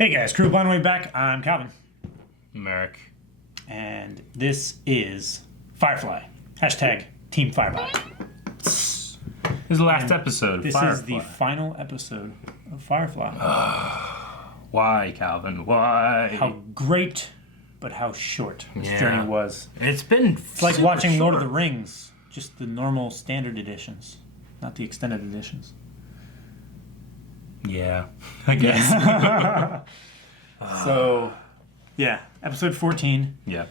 Hey guys, Crew Blind Way back. I'm Calvin. Merrick. And this is Firefly. Hashtag Team Firefly. This is the last episode. This Firefly. is the final episode of Firefly. Why, Calvin? Why? How great, but how short this journey was. It's been It's like watching Lord of the Rings, just the normal standard editions, not the extended editions. Yeah, I guess. So, yeah, episode 14. Yeah.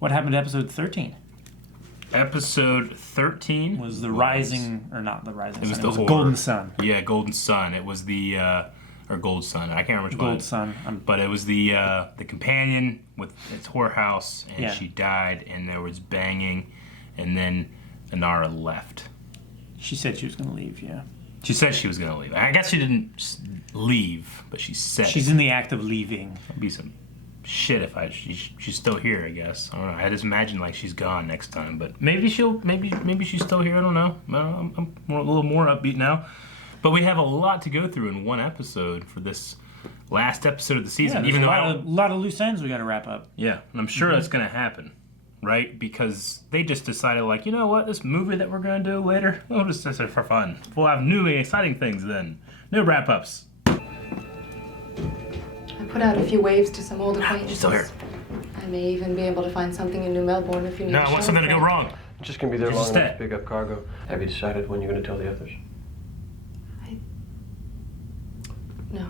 What happened to episode 13? Episode 13 Was the rising, or not the rising It was sun, the it was the horror. golden sun. Yeah, Golden Sun. It was the or Gold Sun. I can't remember which one. Gold sun. But it was the companion with its whorehouse, and Yeah. she died, and there was banging, and then Inara left. She said she was going to leave, yeah. She said she was gonna leave. I guess she didn't leave, but she said She's in the act of leaving. It'd be some shit if she's still here. I guess I don't know. I just imagine like she's gone next time, but maybe maybe she's still here. I don't know. I'm a little more upbeat now. But we have a lot to go through in one episode for this last episode of the season. Yeah, even though a lot of loose ends we got to wrap up. yeah, and I'm sure that's gonna happen, right? Because they just decided like, you know what, this movie that we're gonna do later, we'll just do it for fun. We'll have new exciting things then. New wrap ups. I put out a few waves to some old acquaintances. She's still here. I may even be able to find something in New Melbourne if you need No, a I want show something to go for it. wrong. Just gonna be there Just long stay. enough to pick up cargo. Have you decided when you're gonna tell the others? No.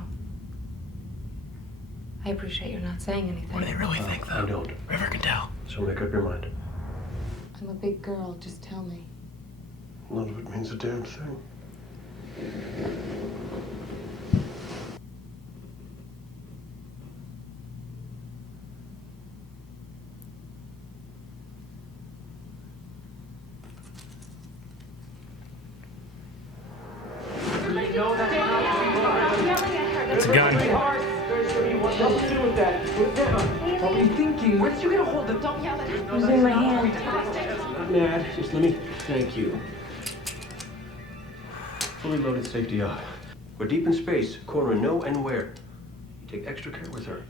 I appreciate you not saying anything. What do they really think, though? I don't. River can tell. So make up your mind. I'm a big girl, just tell me. None of it means a damn thing. It's a gun. What are you thinking? Where did you get a hold of? Don't yell at me. It was in my hand. Not mad. Just let me. Thank you. Fully loaded, safety off. We're deep in space. Corner no and where. You take extra care with her.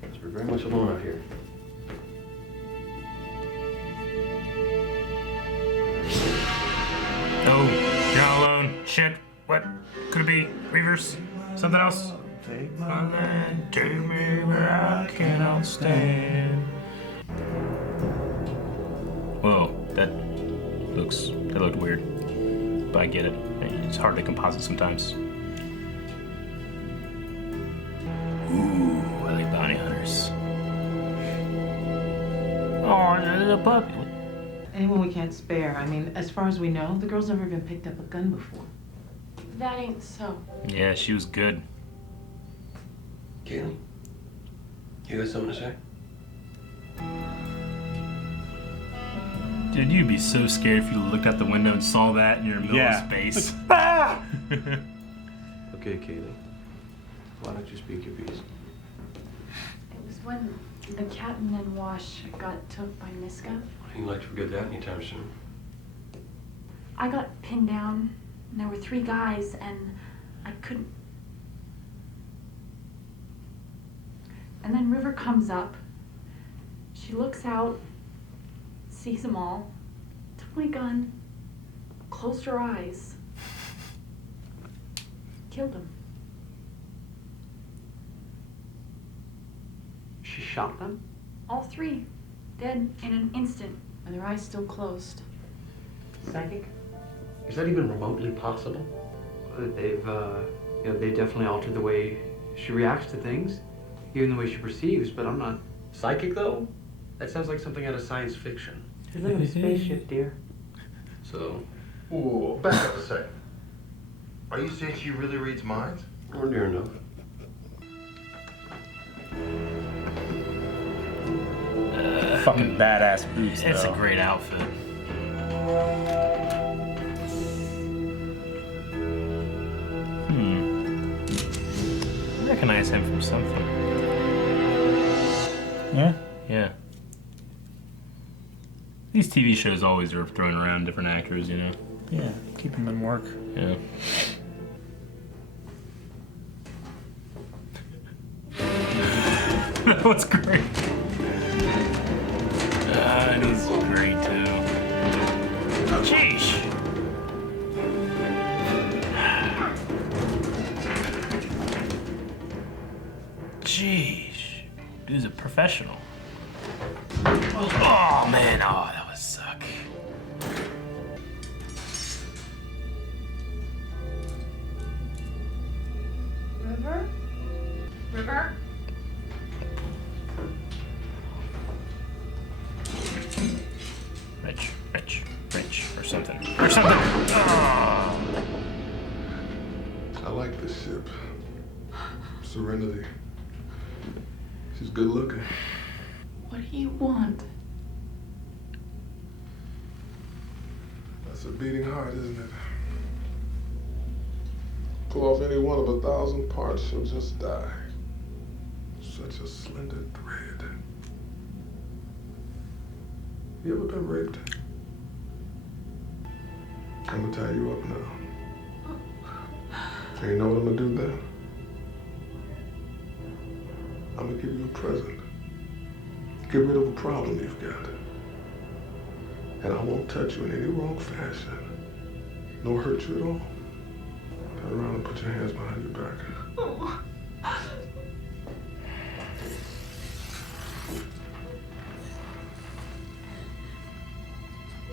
Because we're very much alone out here. Oh, you're not alone. Shit. What? Could it be? Reavers? Something else? Take my land, take me where I cannot stand. Whoa, that looked weird. But I get it. It's hard to composite sometimes. Ooh, I like bounty hunters. Oh, there's a puppy. Anyone we can't spare. I mean, as far as we know, the girl's never even picked up a gun before. That ain't so. Yeah, she was good. Kaylee, you got something to say? Dude, you'd be so scared if you looked out the window and saw that and you're in the middle of space. Ah! Okay, Kaylee. Why don't you speak your piece? It was when the captain and Wash got took by Niska. You'd like to forget that anytime soon. I got pinned down, and there were 3 guys, and I couldn't. And then River comes up. She looks out, sees them all, took my gun, closed her eyes, killed them. She shot them? All 3, dead in an instant. And their eyes still closed. Psychic? Is that even remotely possible? They've definitely altered the way she reacts to things, even the way she perceives, but I'm not. Psychic, though? That sounds like something out of science fiction. She's living in a spaceship, dear. So, Ooh, back up a second. Are you saying she really reads minds? we're near enough. Fucking badass boots, It's though. a great outfit. I recognize him from something. Yeah? Yeah. These TV shows always are throwing around different actors, you know? Yeah, keep them in work. Yeah. That was great. It was great too. Sheesh. Sheesh. Dude's a professional. Oh man, oh that would suck. River? River? Rich, or something. Or something. Oh. I like this ship. Serenity. She's good looking. What do you want? That's a beating heart, isn't it? Pull off any one of 1,000 parts, she'll just die. Such a slender thread. You ever been raped? I'm gonna tie you up now. And you know what I'm gonna do then? I'm gonna give you a present. Get rid of a problem you've got. And I won't touch you in any wrong fashion, nor hurt you at all. Turn around and put your hands behind your back. Oh.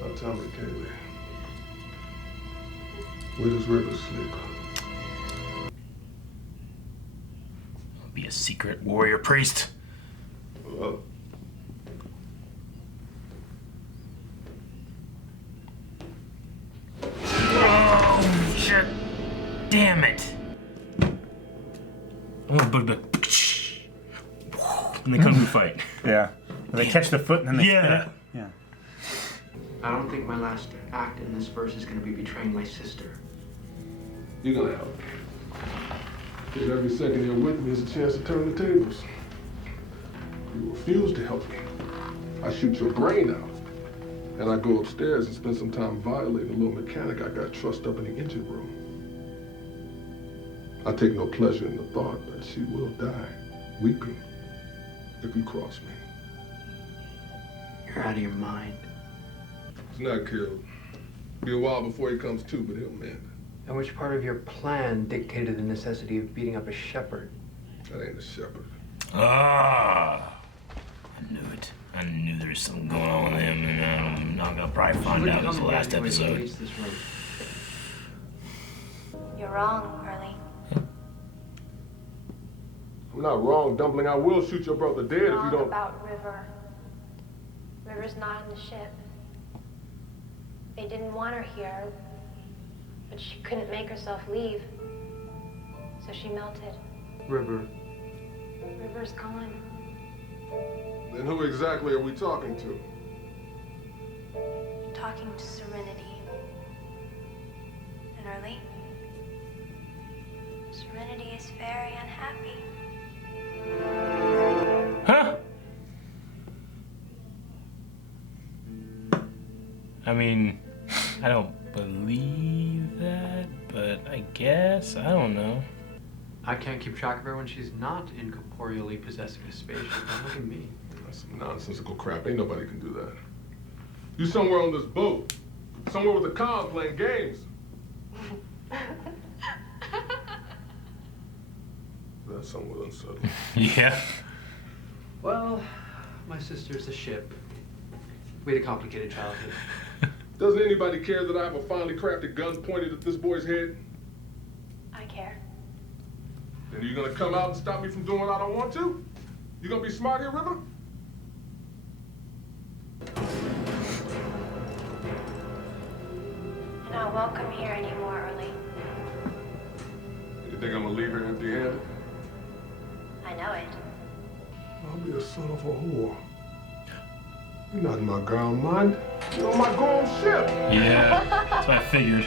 Now tell me, Kaylee, where does River sleep? I'll be a secret warrior priest. Well, oh shit! Damn it! Oh, but and they come to fight. Yeah. They catch the foot and then they spin Yeah. it. Yeah. I don't think my last act in this verse is going to be betraying my sister. you're gonna help me. Because every second you're with me is a chance to turn the tables. You refuse to help me. I shoot your brain out. And I go upstairs and spend some time violating a little mechanic I got trussed up in the engine room. I take no pleasure in the thought that she will die, weeping, if you cross me. You're out of your mind. He's not killed. Be a while before he comes to, but he'll mend. And which part of your plan dictated the necessity of beating up a shepherd? That ain't a shepherd. Ah! I knew it. I knew there was something going on with him, and I'm not gonna probably find out in this last episode. You're wrong, Early. I'm not wrong, Dumpling. I will shoot your brother dead if you Wrong don't. about River. River's not in the ship. They didn't want her here, but she couldn't make herself leave. So she melted. River. River's gone. Then who exactly are we talking to? Talking to Serenity. And Early. Serenity is very unhappy. Huh? I mean, I don't believe that, but I guess, I don't know. I can't keep track of her when she's not incorporeally possessing a spaceship. Don't look at me. That's some nonsensical crap. Ain't nobody can do that. You somewhere on this boat. Somewhere with a con playing games. That's somewhat unsettling. Yeah. Well, my sister's a ship. We had a complicated childhood. Doesn't anybody care that I have a finely crafted gun pointed at this boy's head? I care. Then you gonna come out and stop me from doing what I don't want to? You gonna be smart here, River? You're not welcome here anymore, Early. You think I'm gonna leave her empty-handed? I know it. I'll be a son of a whore. You're not in my ground mind. You're on my grown ship. Yeah, that's what I figured.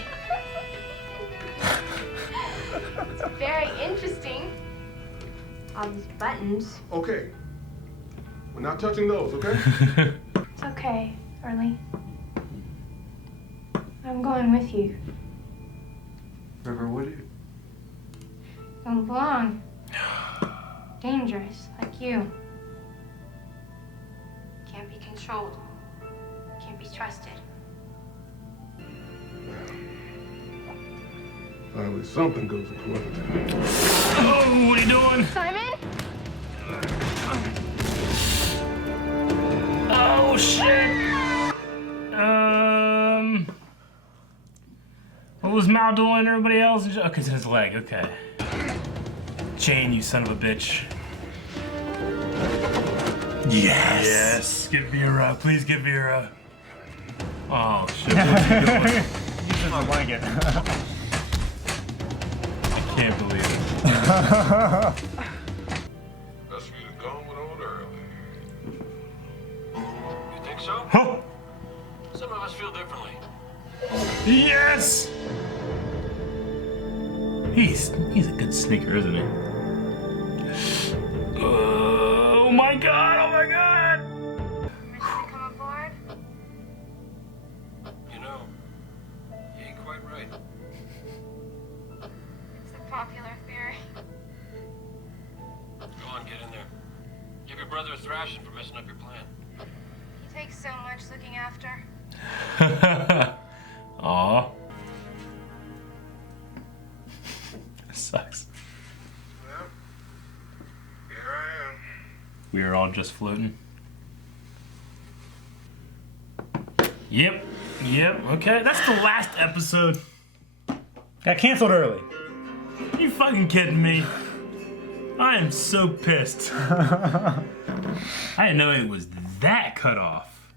It's very interesting. All these buttons. Okay. We're not touching those, okay? It's okay, Early. I'm going with you. River, what? Don't belong. Dangerous, like you. be controlled. Can't be trusted. Finally, something goes according to me. Oh, what are you doing? Simon? Oh, shit. What was Mal doing and everybody else? Okay, it's his leg, okay. Jane, you son of a bitch. Yes. Yes, get Vera. Please get Vera. Oh, shit. What's he doing? He doesn't like it. I can't believe it. That's me to gone with old Early. You think so? Huh? Some of us feel differently. Yes! He's a good sneaker, isn't he? Oh my god, oh my god! Permission to come aboard? You know, you ain't quite right. It's the popular theory. Go on, get in there. Give your brother a thrashing for messing up your plan. He takes so much looking after. Aw. That sucks. Well, here I am. We are all just floating. Yep. Okay, that's the last episode. Got canceled early. You fucking kidding me? I am so pissed. I didn't know it was that cut off.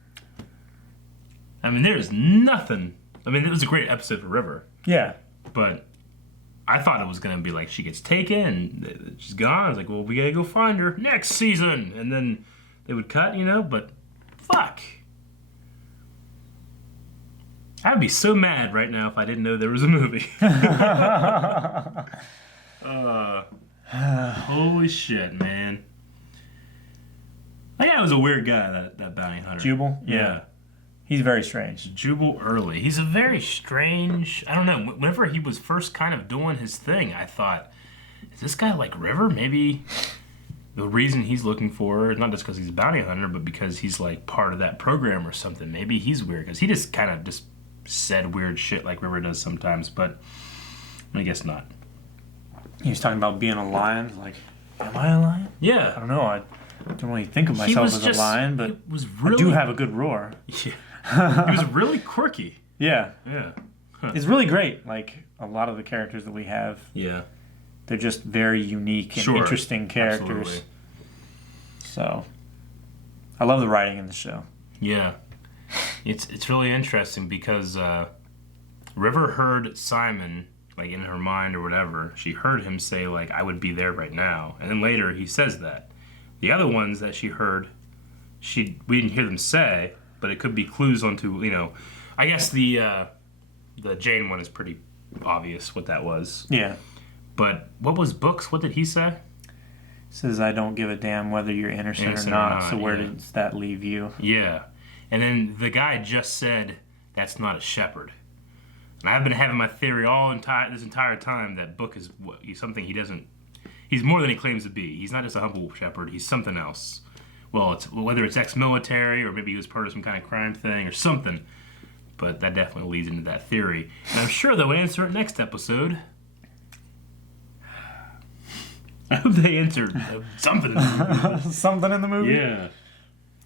I mean, there's nothing. I mean, it was a great episode for River, Yeah. but I thought it was gonna be like she gets taken and she's gone. I was like, well, we gotta go find her next season, and then they would cut, you know. But fuck, I would be so mad right now if I didn't know there was a movie. Holy shit, man! That guy was a weird guy. That bounty hunter. Jubal? Yeah. He's very strange. Jubal Early. He's a very strange. I don't know. Whenever he was first kind of doing his thing, I thought, is this guy like River? Maybe the reason he's looking for her is not just because he's a bounty hunter, but because he's like part of that program or something. Maybe he's weird because he just kind of just said weird shit like River does sometimes, but I guess not. He was talking about being a lion. Like, am I a lion? Yeah. I don't know. I don't really think of myself as a lion, but I do have a good roar. Yeah. He was really quirky. Yeah. Yeah. Huh. It's really great. Like, a lot of the characters that we have, Yeah. they're just very unique and interesting characters. Absolutely. So, I love the writing in the show. Yeah. It's really interesting because River heard Simon, like in her mind or whatever, she heard him say like, I would be there right now. And then later he says that. The other ones that she heard, we didn't hear them say, but it could be clues onto, you know, I guess the Jane one is pretty obvious what that was. Yeah. But what was Books? What did he say? Says, I don't give a damn whether you're innocent or not, so where does that leave you? Yeah. And then the guy just said, that's not a shepherd. And I've been having my theory this entire time that Book is something he's more than he claims to be. He's not just a humble shepherd, he's something else. Well, whether it's ex-military or maybe he was part of some kind of crime thing or something. But that definitely leads into that theory. And I'm sure they'll answer it next episode. I hope they answered something in the movie. Something in the movie? Yeah.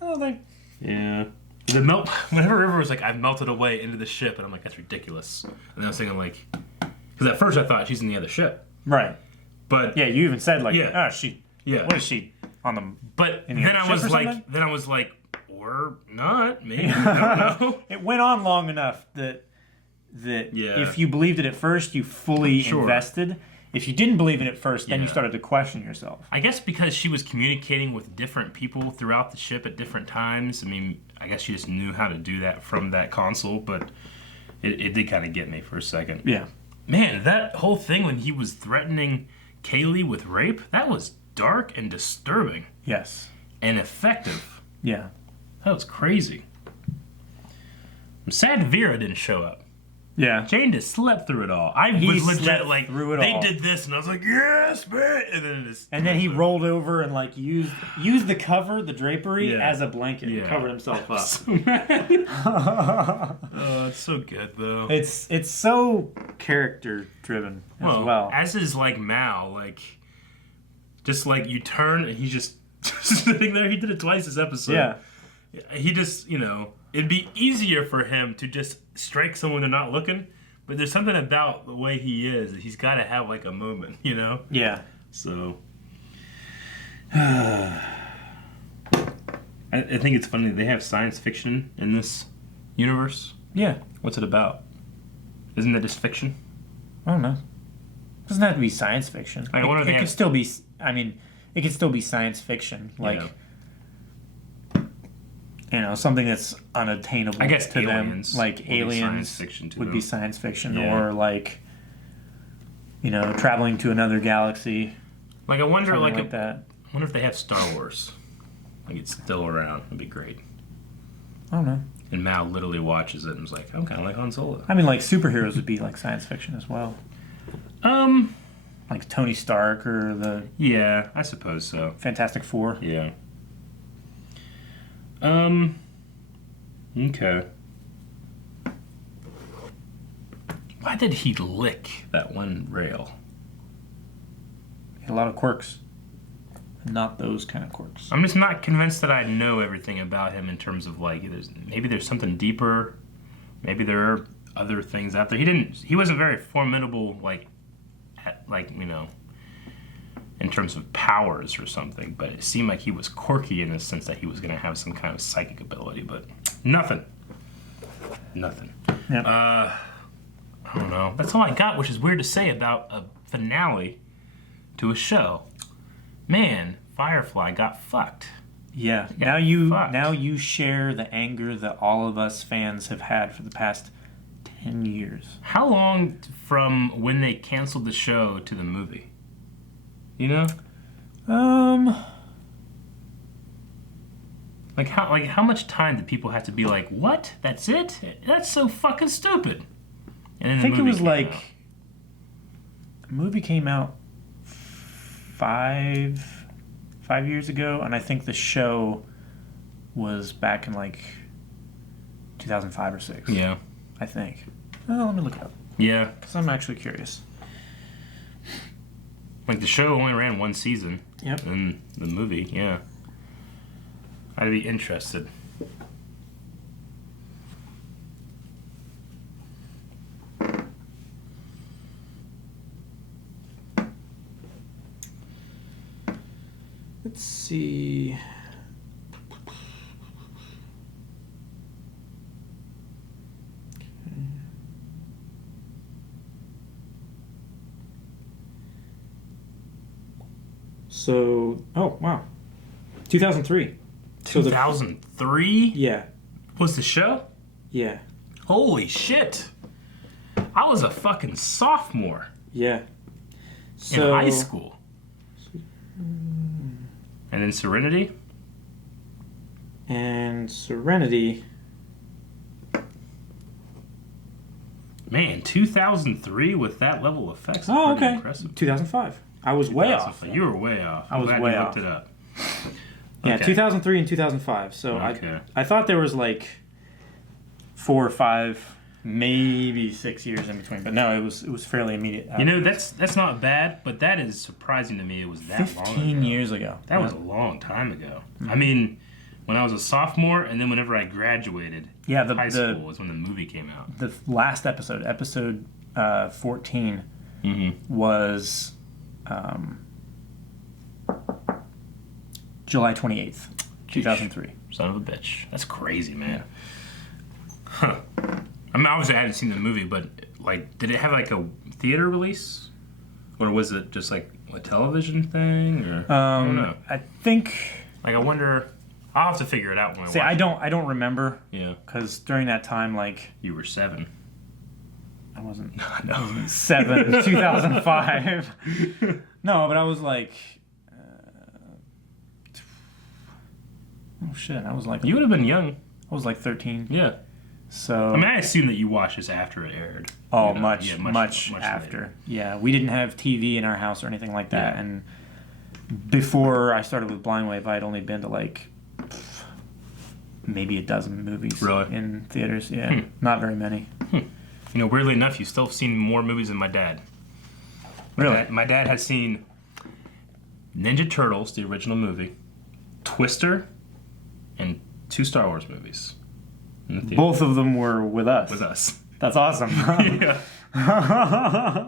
Oh, they... Yeah. Whenever River was like, I've melted away into the ship, and I'm like, that's ridiculous. And I was thinking like, because at first I thought she's in the other ship. Right. But yeah, you even said like, yeah. What is she on the? But then I was like, or not, maybe. I don't know. It went on long enough that if you believed it at first, you fully invested. If you didn't believe in it first, then you started to question yourself. I guess because she was communicating with different people throughout the ship at different times. I mean, I guess she just knew how to do that from that console, but it did kind of get me for a second. Yeah. Man, that whole thing when he was threatening Kaylee with rape, that was dark and disturbing. Yes. And effective. Yeah. That was crazy. I'm sad Vera didn't show up. Yeah. Jane just slept through it all. I He was legit slept like, through it they all. did this, and I was like, yes, man. And then he rolled over and like used the cover, the drapery, as a blanket. Yeah. Covered himself up. So mad. Oh, it's so good though. It's so character driven as well. As is like Mal, like just like you turn and he's just sitting there. He did it twice this episode. Yeah. He just, it'd be easier for him to just strike someone they're not looking, but there's something about the way he is that he's got to have like a moment, Yeah. So I think it's funny they have science fiction in this universe. Yeah. What's it about? Isn't that just fiction? I don't know. It doesn't have to be science fiction. It could still be. I mean, it could still be science fiction, like something that's unattainable. I guess to aliens them, like aliens would be science fiction, or like traveling to another galaxy. Like I wonder, like that. I wonder if they have Star Wars. Like it's still around. It'd be great. I don't know. And Mal literally watches it and was like, I'm kind of like Han Solo. I mean, like superheroes would be like science fiction as well. Like Tony Stark or the... Yeah, I suppose so. Fantastic Four. Yeah. Okay. Why did he lick that one rail? A lot of quirks. Not those kind of quirks. I'm just not convinced that I know everything about him in terms of like, maybe there's something deeper. Maybe there are other things out there. He wasn't very formidable, in terms of powers or something, but it seemed like he was quirky in the sense that he was going to have some kind of psychic ability, but nothing. Yep. I don't know. That's all I got, which is weird to say about a finale to a show. Man, Firefly got fucked. Yeah. Now you share the anger that all of us fans have had for the past 10 years. How long from when they canceled the show to the movie? You know? Like how much time did people have to be like, what? That's it? That's so fucking stupid. And then I think it was like the movie came out 5 years ago, and I think the show was back in like 2005 or 6. Yeah. I think. Oh, let me look it up. Yeah. Because I'm actually curious. Like the show only ran one season. Yep. And the movie, yeah. I'd be interested. Let's see. So, oh wow, 2003. 2003? Yeah. Was the show? Yeah. Holy shit! I was a fucking sophomore. Yeah. In high school. And then Serenity? And Serenity. Man, 2003 with that level of effects. Oh, okay. Impressive. 2005. I was way off. You were way off. I was glad way you off. looked it up. Yeah, Okay. 2003 and 2005. So Okay. I thought there was like 4 or 5, maybe 6 years in between, but no, it was fairly immediate. You know, that's not bad, but that is surprising to me. It was that long ago. 15 years ago. That was a long time ago. I mean, when I was a sophomore, and then whenever I graduated, high school was when the movie came out. The last episode 14, was July 28th, 2003. Son of a bitch. That's crazy, man. Huh. I mean, obviously I hadn't seen the movie, but like, did it have like a theater release, or was it just like a television thing? Or I don't know. I think. Like, I wonder. I'll have to figure it out when I watch. I don't remember. Yeah. Because during that time, like, you were 7. I wasn't. No. 7, 2005. No, but I was like. Oh shit! I was like. You would have been young. I was like 13. Yeah. So I mean, I assume that you watched this after it aired. Oh, you know? much after. Later. Yeah, we didn't have TV in our house or anything like that. Yeah. And before I started with Blind Wave, I had only been to like maybe a dozen movies in theaters. Yeah, not very many. You know, weirdly enough, you still have seen more movies than my dad. Really? My dad has seen Ninja Turtles, the original movie, Twister, and 2 Star Wars movies. Both of them were with us. With us. That's awesome. Yeah.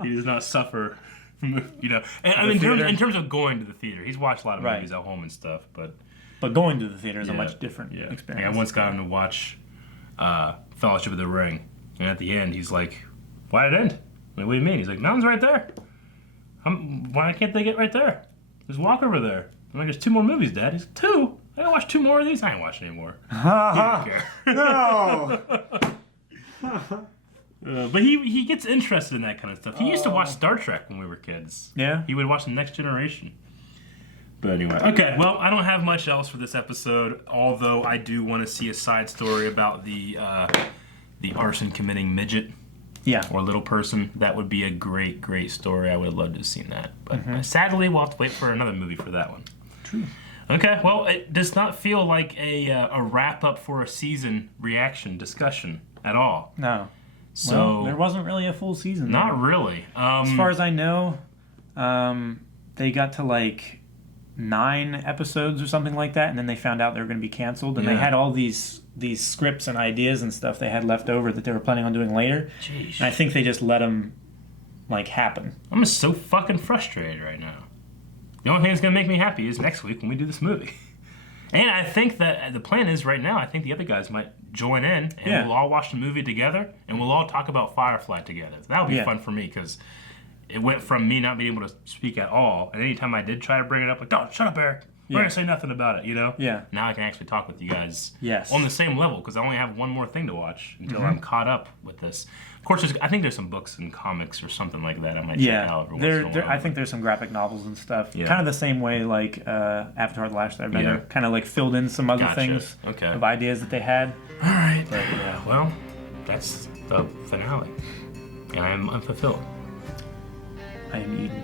He does not suffer, you know. And I mean, in terms of going to the theater, he's watched a lot of movies at home and stuff, but going to the theater is a much different experience. I once got him to watch Fellowship of the Ring, and at the end, he's like, "Why did it end?" I'm like, "What do you mean?" He's like, "Mountain's right there. Why can't they get right there? There's walk over there." I'm like, "There's 2 more movies, Dad." He's like, 2? I gotta watch 2 more of these? I ain't watching anymore. He didn't care. No! But he gets interested in that kind of stuff. He used to watch Star Trek when we were kids. Yeah? He would watch The Next Generation. But anyway. Okay, well, I don't have much else for this episode, although I do want to see a side story about the arson committing midget. Yeah. Or little person. That would be a great, great story. I would have loved to have seen that. But sadly, we'll have to wait for another movie for that one. True. Okay, well, it does not feel like a wrap-up for a season reaction discussion at all. No. So well, there wasn't really a full season. Not really. As far as I know, they got to like 9 episodes or something like that, and then they found out they were going to be canceled, and they had all these scripts and ideas and stuff they had left over that they were planning on doing later. Jeez. And I think they just let them like happen. I'm just so fucking frustrated right now. The only thing that's going to make me happy is next week when we do this movie. And I think that the plan is right now, I think the other guys might join in, and we'll all watch the movie together, and we'll all talk about Firefly together. That would be fun for me, because it went from me not being able to speak at all, and anytime I did try to bring it up, like, "Don't, shut up, Eric. We're going to say nothing about it," you know? Yeah. Now I can actually talk with you guys on the same level, because I only have one more thing to watch until I'm caught up with this. Of course, I think there's some books and comics or something like that I might check out every once in a while. I think there's some graphic novels and stuff. Yeah. Kind of the same way like Avatar: The Last Airbender. Yeah. Kind of like filled in some other things of ideas that they had. All right. But, well, that's the finale. And I am unfulfilled. I am eaten.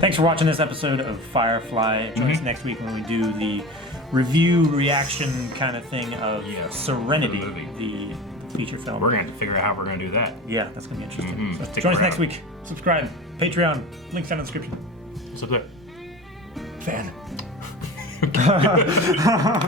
Thanks for watching this episode of Firefly. Join us next week when we do the review, reaction kind of thing of Serenity, the feature film. We're going to have to figure out how we're going to do that. Yeah, that's going to be interesting. So join us next week. Subscribe. Patreon. Links down in the description. What's up there? Fan.